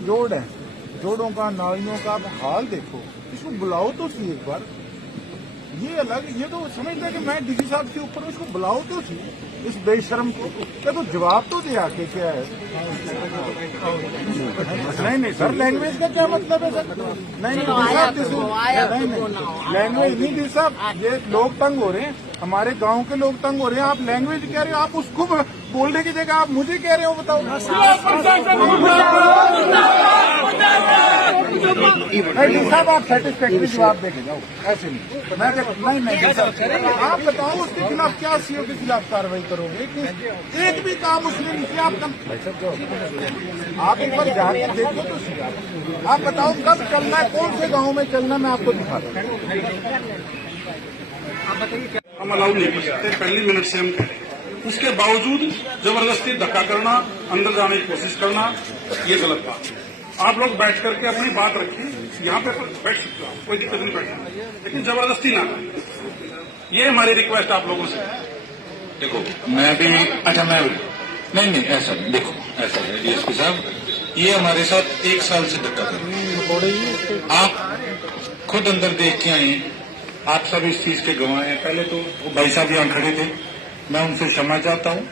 जोड़ है, जोड़ों का, नालियों का आप हाल देखो, इसको बुलाओ तो सही एक बार। ये अलग, ये तो समझता है कि मैं डीसी साहब के ऊपर, इसको बुलाओ तो सही, इस बेशर्म को। क्या तो जवाब तो दे आके क्या है। नहीं सर, लैंग्वेज का क्या मतलब है सर? नहीं लैंग्वेज नहीं डी साहब, ये लोग तंग हो रहे हैं, हमारे गांव के लोग तंग हो रहे हैं। आप लैंग्वेज कह रहे हो, आप उसको बोलने की जगह आप मुझे कह रहे हो, बताओ। नहीं साहब, आप सेटिस्फैक्ट्री जवाब देके जाओ, ऐसे नहीं। नहीं आप बताओ उसके खिलाफ क्या सीओ के खिलाफ कार्रवाई करोगे कि एक भी काम उसने नहीं किया। आप एक बार जाके देखो तो सही। आप बताओ कब चलना है, कौन से गांव में चलना, मैं आपको दिखाता हूँ। हम अलाउ नहीं कर सकते, पहली मिनट से हम कह रहे हैं। उसके बावजूद जबरदस्ती धक्का करना, अंदर जाने की कोशिश करना, ये गलत बात है। आप लोग बैठ करके अपनी बात रखिए, यहाँ पे बैठ सकते हो, कोई दिक्कत नहीं बैठना, लेकिन जबरदस्ती ना करें। ये हमारी रिक्वेस्ट आप लोगों से। देखो मैं भी, अच्छा मैं नहीं ऐसा देखो, ऐसा है डीएसपी साहब, ये हमारे साथ 1 साल से धक्का कर रहे हैं। आप खुद अंदर देख के आए, आप सब इस चीज के गवाह हैं। पहले तो वो भाई साहब यहाँ खड़े थे, मैं उनसे क्षमा चाहता हूँ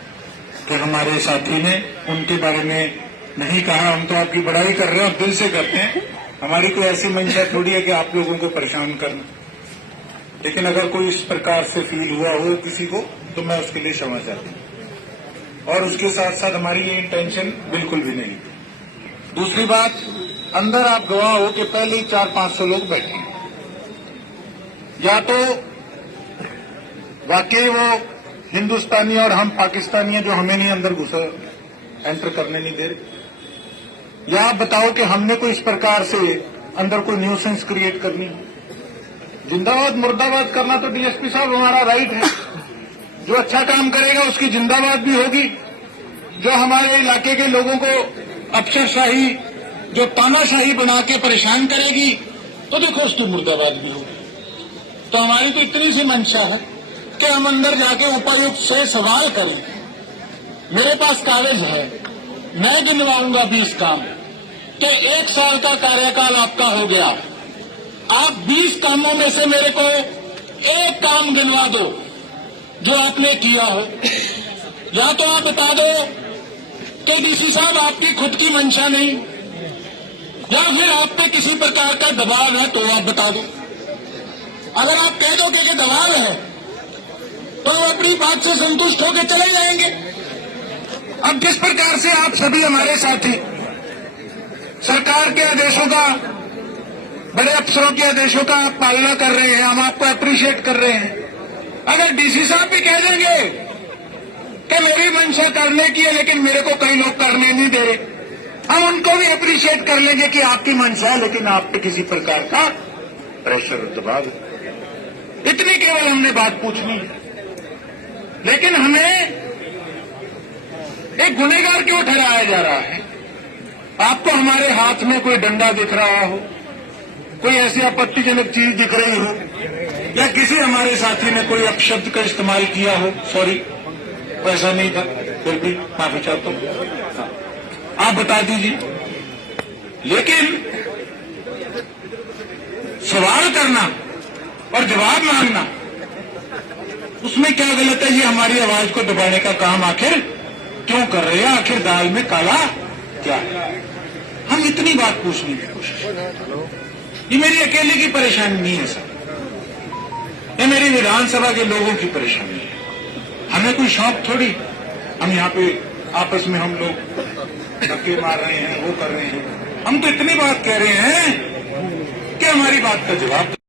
कि हमारे साथी ने उनके बारे में नहीं कहा। हम तो आपकी बड़ाई कर रहे हैं और दिल से करते हैं, हमारी कोई ऐसी मंशा थोड़ी है कि आप लोगों को परेशान करना। लेकिन अगर कोई इस प्रकार से फील हुआ हो किसी को, तो मैं उसके लिए क्षमा चाहता हूँ। और उसके साथ साथ हमारी ये इंटेंशन बिल्कुल भी नहीं। दूसरी बात, अंदर आप गवाह हो कि पहले ही 400-500 लोग बैठे हैं। या तो वाकई वो हिंदुस्तानी और हम पाकिस्तानी हैं जो हमें नहीं अंदर घुसा, एंटर करने नहीं दे रहे, या आप बताओ कि हमने कोई इस प्रकार से अंदर कोई न्यूसेंस क्रिएट करनी है। जिंदाबाद मुर्दाबाद करना तो डीएसपी साहब हमारा राइट है। जो अच्छा काम करेगा उसकी जिंदाबाद भी होगी, जो हमारे इलाके के लोगों को अफसरशाही, जो तानाशाही बना के परेशान करेगी, तो देखो उसकी मुर्दाबाद भी होगी। तो हमारी तो इतनी सी मंशा है कि हम अंदर जाके उपायुक्त से सवाल करें। मेरे पास कागज है, मैं गिनवाऊंगा 20 काम कि 1 साल का कार्यकाल आपका हो गया। आप 20 कामों में से मेरे को एक काम गिनवा दो जो आपने किया हो। या तो आप बता दो कि डीसी साहब आपकी खुद की मंशा नहीं, या फिर आप पे किसी प्रकार का दबाव है, तो आप बता दो। अगर आप कह दो कि दबाव है, तो अपनी बात से संतुष्ट होकर चले जाएंगे। अब जिस प्रकार से आप सभी हमारे साथी सरकार के आदेशों का, बड़े अफसरों के आदेशों का आप पालना कर रहे हैं, हम आपको अप्रिशिएट कर रहे हैं। अगर डीसी साहब भी कह देंगे कि मेरी मंशा करने की है लेकिन मेरे को कई लोग करने नहीं दे रहे, हम उनको भी अप्रिशिएट कर लेंगे कि आपकी मंशा है लेकिन आप पे किसी प्रकार का प्रेशर और दबाव है। इतनी केवल हमने बात पूछनी है। लेकिन हमें एक गुनहगार क्यों ठहराया जा रहा है? आपको हमारे हाथ में कोई डंडा दिख रहा हो, कोई ऐसी आपत्तिजनक चीज दिख रही हो, या किसी हमारे साथी ने कोई अपशब्द का इस्तेमाल किया हो, सॉरी ऐसा नहीं था, फिर भी माफी चाहता हूं, आप बता दीजिए। लेकिन सवाल करना और जवाब मांगना, उसमें क्या गलत है? ये हमारी आवाज को दबाने का काम आखिर क्यों कर रहे हैं? आखिर दाल में काला क्या है? हम इतनी बात पूछने की कोशिश, ये मेरी अकेले की परेशानी नहीं है सर, ये मेरी विधानसभा के लोगों की परेशानी है। हमें कोई शौक थोड़ी, हम यहाँ पे आपस में हम लोग धक्के मार रहे हैं, वो कर रहे हैं। हम तो इतनी बात कह रहे हैं कि हमारी बात का जवाब